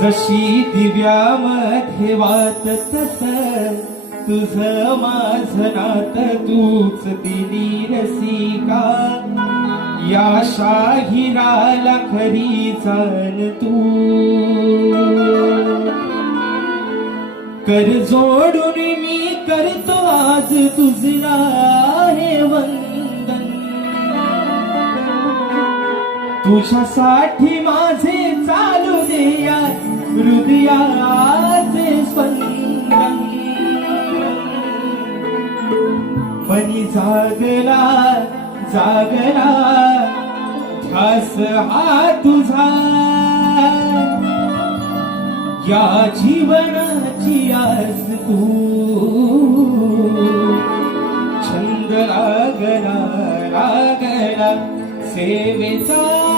जशी दिव्यामध्ये वात तस तुझ माझ नात तूच दिली रसिका या शाहिराला खरी जाण तू कर जोडून मी करतो आज तुझला हे वंदन तुझ्यासाठी माझे चालू दे या हृदयाचे स्पंदन मनी जागला जागला ध्यास हा तुझा या जीवनाची आस तू छंद लागला लागला सेवेचा